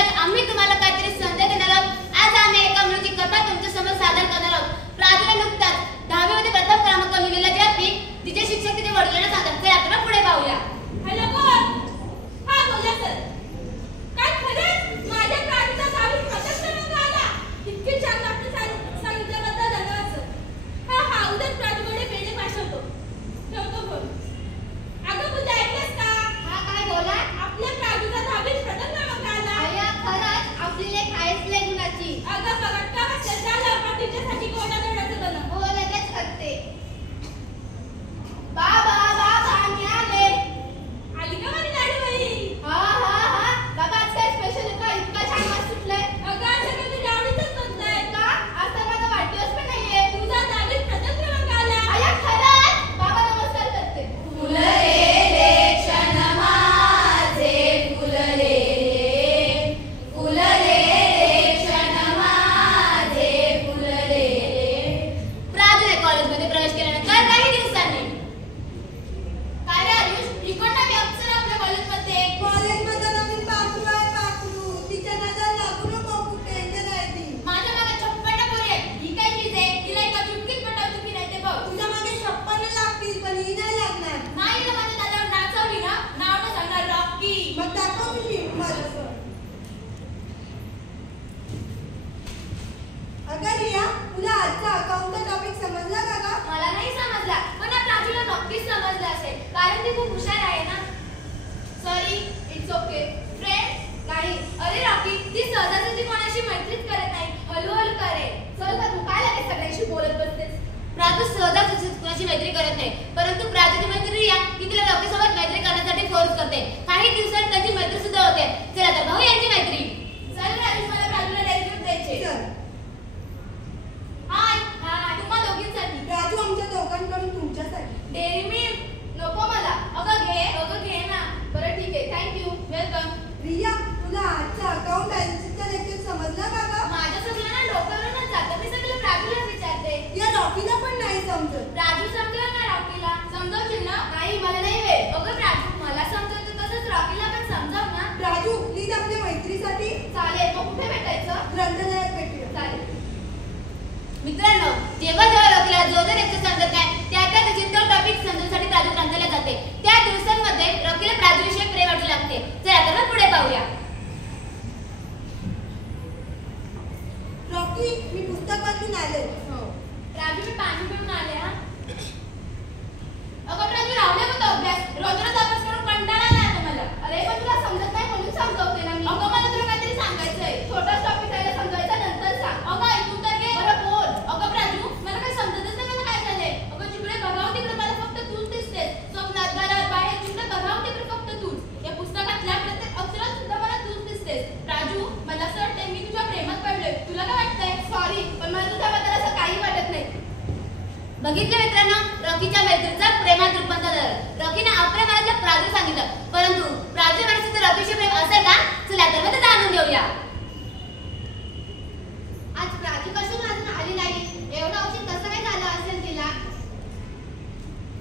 आज आम्ही तुम्हाला काहीतरी संदेश देणार आहोत. आज आम्ही एका मुलीची कथा तुमच्या समोर सादर करणार आहोत. प्राजूला नुकताच 10वी मध्ये प्रथम क्रमांक मिळालेला ज्यापैकी तिचे शिक्षक तिच्या वडिलांना सांगतात. चला आपण पुढे पाहूया. हॅलो कोण? हा बोला सर. काय खरंच माझ्या प्राजूचा 10वी प्रथम क्रमांक आला? इतके छान आपण सांगितल्याबद्दल धन्यवाद सर. हा उद्याच प्राजूकडे पेढे पाठवतो. ठेवतो फोन. अगं पूजा ऐकलंस का? हा काय बोला? आपल्या प्राजूचा 10वी प्रथम क्रमांक आला. अय्या खरंच आपली लेख आहेच लय गुणाची. अगं बघा का झालं आपण तिच्यासाठी कोणाचं बनव. हो लगेच करते. बाबा बाबा मी आले. आली का माझी लाडूबाई? हा बाबा आज काय स्पेशल आहे का? इतका छान वास सुटलाय. अगं आज सगळं तुझ्या आवडीचंच बनतंय. का? आज तर माझा वाढदिवस पण नाहीये. तुझा 10वी प्रथम क्रमांक आला. अय्या खरंच? बाबा नमस्कार करते. फुलले रे क्षण माझे फुलले रे फुलले रे क्षण माझे फुलले रे. प्राजूने कॉलेजमध्ये प्रवेश केल्यानंतर काही दिवसांनी काय रे आयुष इकडं नवी अप्सरा आपल्या कॉलेजमध्ये. कॉलेजमध्ये नवीन पाखरू आहे पाखरू. तिच्या नजर लागू नको खूप डेंजर आहे ती. माझ्या मागे 56 पोरी आहेत. ही काय चीज आहे? तिला एका चुटकीत पटवतो की नाही ते बघ. तुझ्या मागे 56 लागतील पण ही नाही लागणार. नाही ना माझ्या दादावर नाचवली ना नाव न सांगणार रॉकी. मग दाखव तुझी हिंमत. अगं रिया तुला आजचा अकाउंटचा टॉपिक समजला का ग? मला नाही समजला पण या प्राजूला नक्कीच समजला असेल कारण ती खूप हुशार आहे ना. Sorry it's okay. फ्रेंड नाही. अरे रॉकी ती सहजासहजी कोणाशी मैत्रीच करत नाही. हळूहळू करे. चल का तू काय लगेच सगळ्यांशी बोलत बसतेस? प्राजू सहजासहजी कोणाशी मैत्री करत नाही परंतु प्राजूची मैत्री रिया की तिला रॉकी सोबत मैत्री करण्यासाठी फोर्स करते. काही दिवसांत त्यांची मैत्री सुद्धा होते. चला तर भाऊ यांची मैत्री. चल राजेश मला प्राजूला डेअरी द्यायचे. चल हाय तुम्हा दोघींसाठी. राजू आमच्या दोघांकडून तुमच्यासाठी. डेअरी मिल्क नको मला. अगं घे ना. बरं ठीक आहे थँक्यू वेलकम. रिया तुला आजचा अकाउंट बॅलन्सचा लेक्चर समजला का ग? माझ्या सगळं ना डोक्यावरूनच जातं. मी सगळं प्राजूला विचारते. या रॉकीला पण नाही समजत. प्राजू समजलं ना रॉकीला? समजावशील ना? नाही मला नाही वेळ. अगं प्राजू मला समजवतो तसंच रॉकीला पण समजाव ना. राजू प्लीज आपल्या मैत्रीसाठी चालेल मग कुठे भेटायचं? ग्रंथालयात भेटूया. चालेल. मित्रांनो जेव्हा रॉकीला जो लेक्चर समजत नाही त्या त्याची तो टॉपिक समजण्यासाठी प्राजू ग्रंथालयात जाते. त्या दिवसांमध्ये रॉकीला प्राजूविषयी प्रेम वाटू लागते. चला तर मग पुढे पाहूया. रॉकी मी पुस्तक वाचून आले. प्राजू मी पाणी पिऊन आले. हा अगं प्राजू राहुल्या मग अभ्यास रोज अभ्यास करून कंटाळा आला आता मला. अरे पण तुला समजत नाही म्हणून समजावते ना मी. अगं मला तुला काहीतरी सांगायचंय. छोटाच टॉपिक आहे समजायचा नंतर सांग. अगं ऐकून तर घे. बरं बोल. अगं प्राजू मला काही समजतच नाही मला काय झालंय. अगं जिकडे बघावं तिकडे मला फक्त तूच दिसतेस. स्वप्नात घरात बाहेर जिकडे बघावं तिकडे फक्त तूच. या पुस्तकातल्या प्रत्येक अक्षरात सुद्धा मला तूच दिसतेस. प्राजू मला असं वाटतंय मी तुझ्या प्रेमात पडलोय. तुला काय वाटतंय? सॉरी पण मला तुझ्याबद्दल असं काही वाटत नाही. बघितलं मित्रांनो रॉकीच्या मैत्रीचं प्रेमात रूपांतर झालं. रॉकीने आपल्या मनातलं प्राजू सांगितलं परंतु प्राजू मनात रॉकीचे प्रेम असेल का? चला तर मग जाणून घेऊया. आज प्राजू कशी अजून आली नाही? एवढा उशीर कसं काय झालं असेल तिला?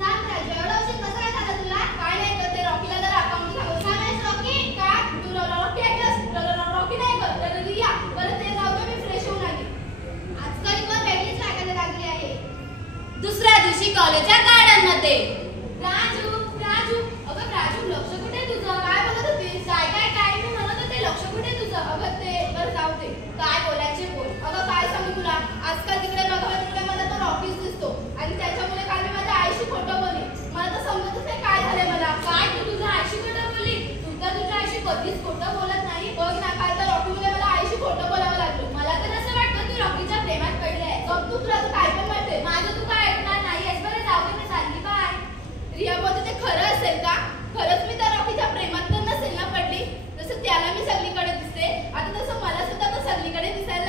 सांग प्राजू एवढा उशीर कसं काय झालं तुला? काय नाही करते रॉकीला जर अकाउंट सांगू. काय माहित रॉकी? का तू रॉकी ऐकलंस? रॉकी नाही कर रिया. बरं ते जाऊ दे मी फ्रेश होऊन आली. आजकाल पण वेगळीच लागायला लागली आहे. दुसऱ्या दिवशी कॉलेजच्या गार्डन मध्ये प्राजू अगं प्राजू लक्ष कुठे तुझं? काय बोलत होतीस? काय मी म्हणत होते लक्ष कुठे तुझं? अगं ते बरं जाऊ दे काय बोलायचे बोल. अगं काय सांगू तुला आजकाल तिकडे बघावं तिकडे मला तो रॉकीच दिसतो आणि त्याच्यामुळे काल मी माझ्या आईशी खोटं बोलली. मला तर समजतच नाही काय झालंय मला. काय तू तुझ्या आईशी खोटं बोलली? तू तर तुझ्या आईशी कधीच खोटं बोलत नाही. बघ ना काल तर रॉकीमुळे मला आईशी खोटं बोलावं लागलं. मला तर असं वाटतं तू रॉकीच्या प्रेमात पडली आहे. बघ तू तुला काय पण वाटते माझं तू काय ऐकणार नाहीयेस. बरं जाऊ दे मी चालली बाय. रिया बोलते ते खरं असेल का? खरंच मी त्या रॉकीच्या प्रेमात तर नसेल ना पडली? जसं त्याला मी सगळीकडे दिसते आता तसं मला सुद्धा तो सगळीकडे दिसायला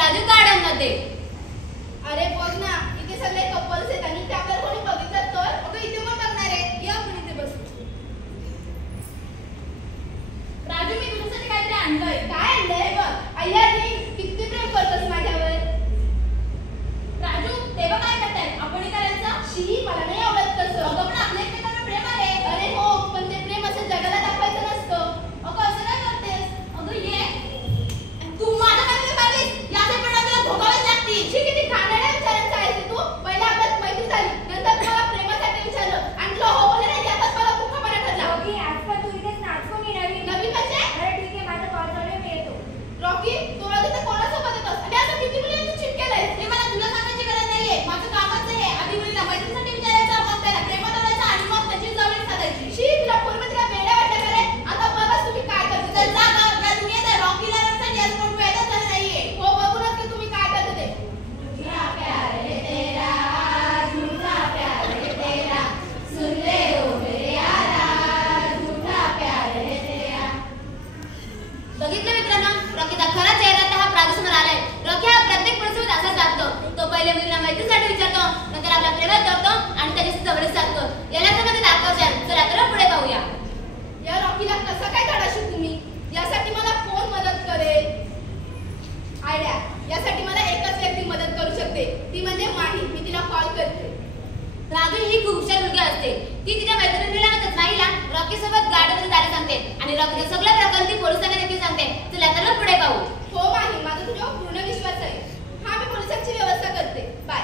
राजू गार्डनमध्ये. अरे बघ ना, इथे सगळे कपल्स आहेत आणि ते आपल्याला कोणी बघितलं तर? अगं इथे पण बघणार आहे. या आपण इथे बसू. राजू, मी तुझ्यासाठी काहीतरी आणलंय. काय आणलंय बघ? अय्या किती प्रेम करतोस माझ्यावर. राजू, तेव्हा काय करतायत? आपण करायचं? शी, मला नाही आवडत तसं. अगं पण आपल्या एकमेकांना प्रेम आहे. अरे हो, पण ते प्रेम असं जगाला दाखवायचं नसतं. अगं असं काय करतेस? अगं ये. तू माझ्या काहीतरी पाहिलीस? याचे परिणाम तुला भोगावेच लागतील. शी, किती घाणेरड्या विचारांचं आहे ते तू. पहिला आपल्यात मैत्री झाली, नंतर तुम्हाला प्रेमासाठी विचारलं आणि तुला हो बोलले नाही, यातच मला खूपपणा ठरला. रॉकी, आज पण तू इथेच नाचको मी नवीन. नवीन म्हणजे? अरे ठीक आहे, माझा कॉल चालू आहे, मी येतो. रॉकी, तू तिथे कोणासोबत येतोस? आणि असं किती मुलींना तू चिटकेलंय? हे मला तुला सांगायची गरज नाहीये. माझं कामच आहे. आधी मुलीला मैत्रीसाठी विचारायचं, मग त्याला प्रेमात आणायचं आणि मग त्याची जवळीक साधायची. शी, तुला पूर्वी तिला वेड्या वाटल्या का रे? आता बघाच तुम्ही काय करते तर ते. जा गं, या दुनियेत आहे. रॉकीला रडण्यासाठी अजून कोण पैदा झालं नाहीये. हो, बघूनच की तुम्ही काय करते ते. बघितलं मित्रांनो, रॉकीचा खरा चेहरा तर हा प्राजूसमोर आलाय. रॉकी हा प्रत्येक परिस्थितीत असाच वागतो. तो पहिले मुलीला मैत्रीसाठी विचारतो, नंतर आपल्या प्रेमात जगतो आणि त्याच्याशी जवळीक साधतो. याला समजते आकर्षण. चला तर पुढे पाहूया. या रॉकीला कसा काय धडा शिकू मी? यासाठी मला कोण मदत करेल? आयडिया. यासाठी मला एकच व्यक्ती मदत करू शकते, ती म्हणजे माही. मी तिला कॉल करते. राजू ही खूप हुशार मुलगी असते. ती तिच्या मैत्रिणीला नंतर माहीला रॉकी सोबत गाडीमध्ये जायला सांगते आणि रॉकीचे सगळं प्रकरण ती पोलिसांना देखील सांगते. चला तर पुढे पाहू. हो माही, माझा तुझ्यावर पूर्ण विश्वास आहे. हा, मी पोलिसांची व्यवस्था करते. बाय.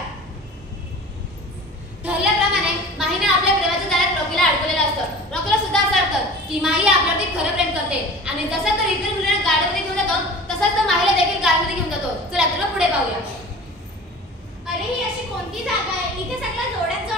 ठरल्याप्रमाणे माहीने आपल्या प्रेमाच्या जाळ्यात रॉकीला अडकवलेलं असतं. रॉकीला सुद्धा असं वाटतं की माही आपल्यावरती खरं प्रेम करते आणि जसा तो इतर मुलींना गाडीमध्ये घेऊन जातो तसाच तो माहीला देखील गाडीमध्ये घेऊन जातो. चला तर पुढे पाहूया. अरे, ही अशी कोणती जागा आहे? इथे सगळ्या जोड्यात